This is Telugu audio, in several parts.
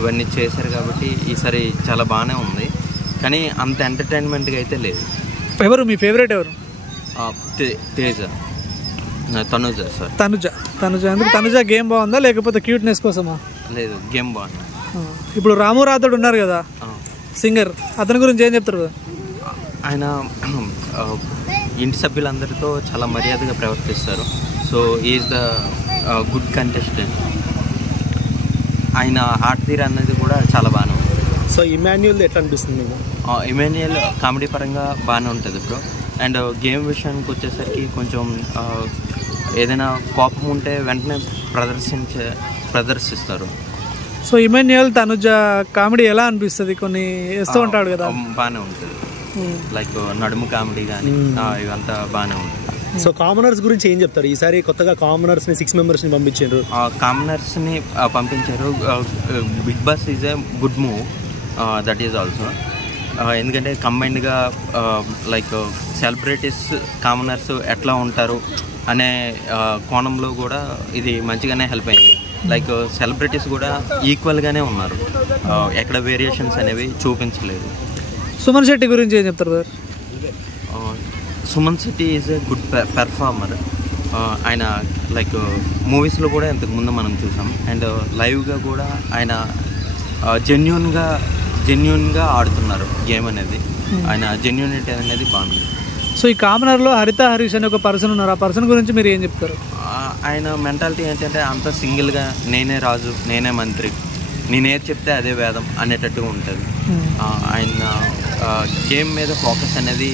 ఇవన్నీ చేశారు కాబట్టి ఈసారి చాలా బాగానే ఉంది. కానీ అంత ఎంటర్టైన్మెంట్గా అయితే లేదు. ఎవరు మీ ఫేవరెట్ ఎవరు? తేజ, తనుజ సార్. తనుజ ఎందుకు? తనుజ గేమ్ బాగుందా లేకపోతే క్యూట్నెస్ కోసమా? లేదు, గేమ్ బాగుంది. ఇప్పుడు రాము రాథోడ్ ఉన్నారు కదా సింగర్, అతని గురించి ఏం చెప్తారు? ఆయన ఇంటి సభ్యులందరితో చాలా మర్యాదగా ప్రవర్తిస్తారు. So is the good contestant. ఆయన ఆర్ట్ తీరు అనేది కూడా చాలా బాగానే ఉంది. సో ఇమాన్యుయల్ ఎట్లా అనిపిస్తుంది మీకు? ఇమాన్యుయల్ కామెడీ పరంగా బాగానే ఉంటుంది బ్రో. అండ్ గేమ్ విషయానికి వచ్చేసరికి కొంచెం ఏదైనా కోపం ఉంటే వెంటనే ప్రదర్శిస్తారు. సో ఇమాన్యుయల్ తనుజ కామెడీ ఎలా అనిపిస్తుంది? కొన్ని వేస్తూ ఉంటాడు కదా. బాగానే ఉంటుంది, లైక్ నడుము కామెడీ కానీ ఇవంతా బాగానే ఉంటుంది. సో కామనర్స్ గురించి ఏం చెప్తారు? ఈసారి కొత్తగా కామనర్స్ని 6 మెంబర్స్ని పంపించారు. కామనర్స్ని పంపించారు. Bigg Boss is a good move, that is also. ఎందుకంటే కంబైన్డ్గా లైక్ సెలబ్రిటీస్ కామనర్స్ ఎట్లా ఉంటారు అనే కోణంలో కూడా ఇది మంచిగానే హెల్ప్ అయింది. లైక్ సెలబ్రిటీస్ కూడా ఈక్వల్గానే ఉన్నారు, ఎక్కడ వేరియేషన్స్ అనేవి చూపించలేదు. సుమన్ శెట్టి గురించి ఏం చెప్తారు sir? Suman Shetty is a good performer. ఆయన లైక్ మూవీస్లో కూడా ఇంతకుముందు మనం చూసాం. అండ్ లైవ్గా కూడా ఆయన జెన్యూన్గా ఆడుతున్నారు గేమ్ అనేది. ఆయన జెన్యూనిటీ అనేది బాగుంది. సో ఈ కామనర్లో హరిత హరీష్ అనే ఒక పర్సన్ ఉన్నారు, ఆ పర్సన్ గురించి మీరు ఏం చెప్తారు? ఆయన మెంటాలిటీ ఏంటంటే అంత సింగిల్గా నేనే రాజు, నేనే మంత్రి, నేనేది చెప్తే అదే వేదం అనేటట్టుగా ఉంటుంది. ఆయన గేమ్ మీద ఫోకస్ అనేది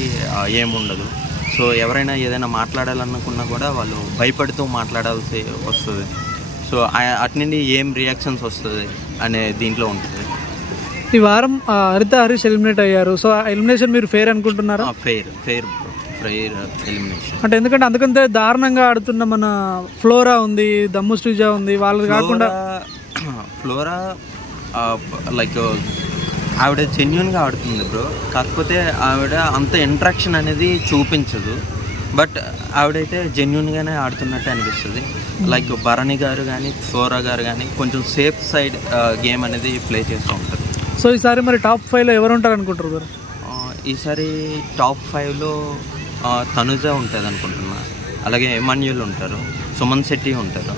ఏముండదు. సో ఎవరైనా ఏదైనా మాట్లాడాలనుకున్నా కూడా వాళ్ళు భయపడుతూ మాట్లాడాల్సి వస్తుంది. సో అటు నుండి ఏం రియాక్షన్స్ వస్తుంది అనే దీంట్లో ఉంటుంది. ఈ వారం హరిత హరీష్ ఎలిమినేట్ అయ్యారు. సో ఆ ఎలిమినేషన్ మీరు ఫెయిర్ అనుకుంటున్నారా? Fair elimination. అంటే ఎందుకంటే అందుకంటే దారుణంగా ఆడుతున్న మన ఫ్లోరా ఉంది, దమ్ము శ్రీజ ఉంది, వాళ్ళు కాకుండా ఫ్లోరా లైక్ ఆవిడ జెన్యూన్గా ఆడుతుంది బ్రో. కాకపోతే ఆవిడ అంత ఇంట్రాక్షన్ అనేది చూపించదు. బట్ ఆవిడైతే జెన్యూన్గానే ఆడుతున్నట్టు అనిపిస్తుంది. లైక్ భరణి గారు కానీ ఫ్లోరా గారు కానీ కొంచెం సేఫ్ సైడ్ గేమ్ అనేది ప్లే చేస్తూ ఉంటారు. సో ఈసారి మరి టాప్ 5లో ఎవరు ఉంటారు అనుకుంటారు సార్? ఈసారి టాప్ 5లో తనుజ ఉంటుంది అనుకుంటున్నా. అలాగే ఎమాన్యుయల్ ఉంటారు, సుమన్ శెట్టి ఉంటారు,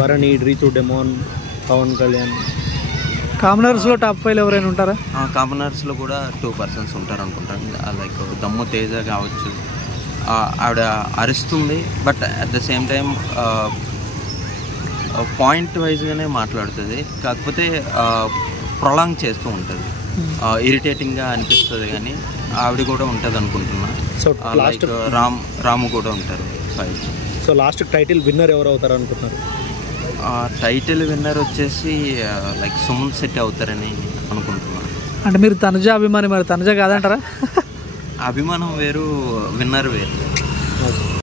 భరణి, రీతు, డెమోన్, పవన్ కళ్యాణ్. కామనర్స్లో టాప్ 5 ఎవరైనా ఉంటారా? కామనర్స్లో కూడా 2 పర్సన్స్ ఉంటారు అనుకుంటాను. లైక్ దమ్ము తేజ కావచ్చు. ఆవిడ అరుస్తుంది, but at the same time point వైజ్గానే మాట్లాడుతుంది. కాకపోతే ప్రొలాంగ్ చేస్తూ ఉంటుంది, ఇరిటేటింగ్గా అనిపిస్తుంది. కానీ ఆవిడ కూడా ఉంటుంది అనుకుంటున్నా. సో లైక్ రాము కూడా ఉంటారు. సో లాస్ట్ టైటిల్ విన్నర్ ఎవరు అవుతారు అనుకుంటున్నారు? టైటిల్ విన్నర్ వచ్చేసి లైక్ సుమన్ శెట్టి అవుతారని అనుకుంటున్నాను. అంటే మీరు తనుజ అభిమాని, మరి తనుజ కాదంటారా? అభిమానం వేరు, విన్నర్ వేరు.